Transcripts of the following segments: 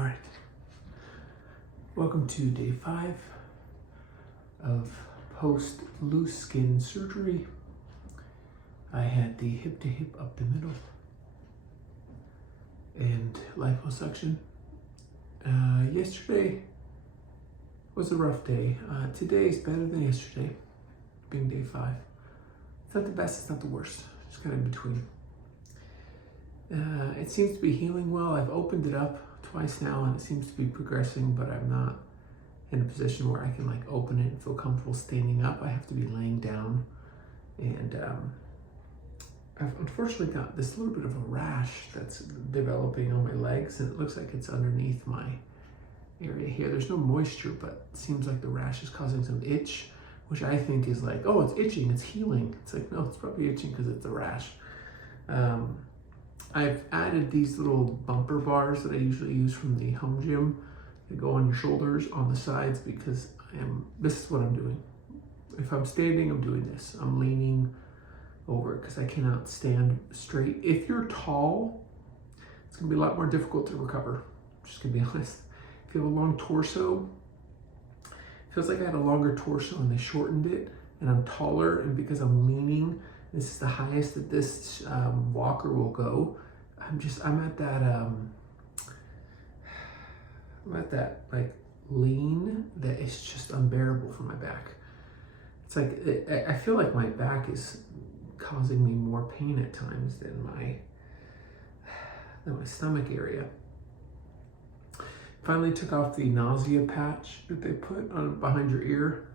All right. Welcome to day 5 of post loose skin surgery. I had the hip to hip up the middle and liposuction. Yesterday was a rough day. Today is better than yesterday, being day 5. It's not the best, it's not the worst. It's kind of in between. It seems to be healing well. I've opened it up twice now and it seems to be progressing, but I'm not in a position where I can like open it and feel comfortable standing up. I have to be laying down, and I've unfortunately got this little bit of a rash that's developing on my legs, and it looks like it's underneath my area here. There's no moisture, but it seems like the rash is causing some itch, which I think is like, oh, it's itching, it's healing. It's like, no, it's probably itching because it's a rash. I've added these little bumper bars that I usually use from the home gym. They go on your shoulders, on the sides, because this is what I'm doing. If I'm standing, I'm doing this. I'm leaning over because I cannot stand straight. If you're tall, it's gonna be a lot more difficult to recover. I'm just gonna be honest. If you have a long torso, it feels like I had a longer torso and they shortened it, and I'm taller, and because I'm leaning, this is the highest that this walker will go. I'm at that like lean that is just unbearable for my back. It's like, I feel like my back is causing me more pain at times than my stomach area. Finally took off the nausea patch that they put on behind your ear.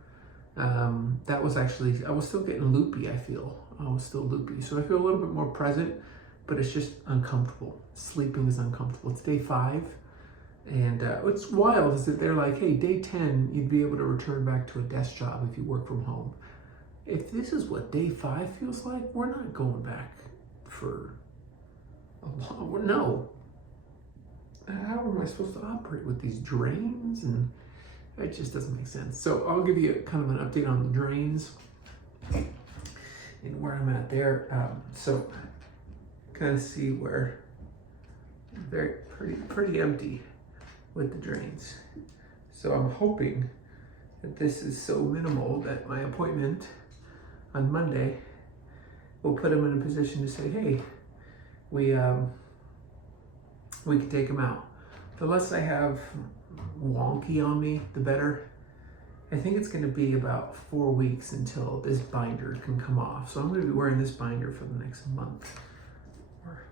That was actually, I was still getting loopy, I feel. I was still loopy. So I feel a little bit more present, but it's just uncomfortable. Sleeping is uncomfortable. It's day 5. And what's wild is that they're like, hey, day 10, you'd be able to return back to a desk job if you work from home. If this is what day 5 feels like, we're not going back for a long, no. How am I supposed to operate with these drains? And it just doesn't make sense. So I'll give you kind of an update on the drains and where I'm at there. So kind of see where they're pretty empty with the drains. So I'm hoping that this is so minimal that my appointment on Monday will put them in a position to say, hey, we can take them out. The less I have wonky on me, the better. I think it's gonna be about 4 weeks until this binder can come off. So I'm gonna be wearing this binder for the next month, or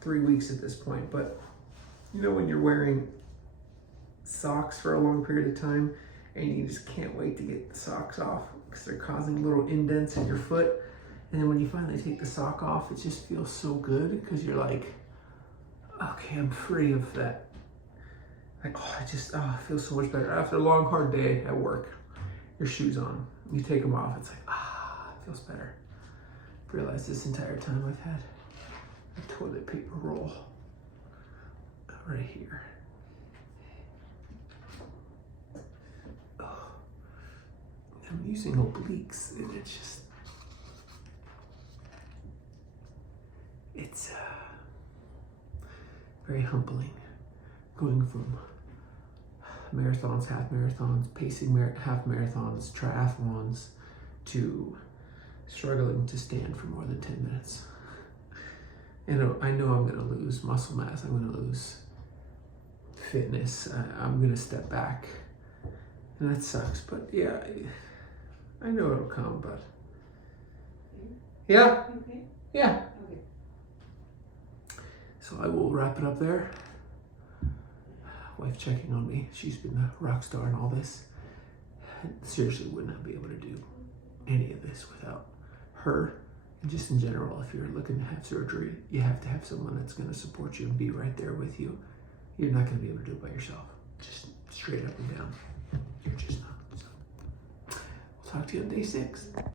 3 weeks at this point. But you know when you're wearing socks for a long period of time and you just can't wait to get the socks off because they're causing little indents in your foot. And then when you finally take the sock off, it just feels so good because you're like, okay, I'm free of that. Like, oh, it feels so much better. After a long, hard day at work, your shoes on, you take them off, it's like, it feels better. I realized this entire time I've had a toilet paper roll right here. Oh, I'm using obliques, and it's very humbling going from marathons, half marathons, pacing half marathons, triathlons, to struggling to stand for more than 10 minutes. And I know I'm gonna lose muscle mass, I'm gonna lose fitness, I'm gonna step back, and that sucks, but yeah, I know it'll come, but yeah, Okay. yeah. Okay. So I will wrap it up there. Wife checking on me. She's been a rock star in all this. I seriously would not be able to do any of this without her. And just in general, if you're looking to have surgery, you have to have someone that's going to support you and be right there with you. You're not going to be able to do it by yourself. Just straight up and down. You're just not. So we'll talk to you on day 6.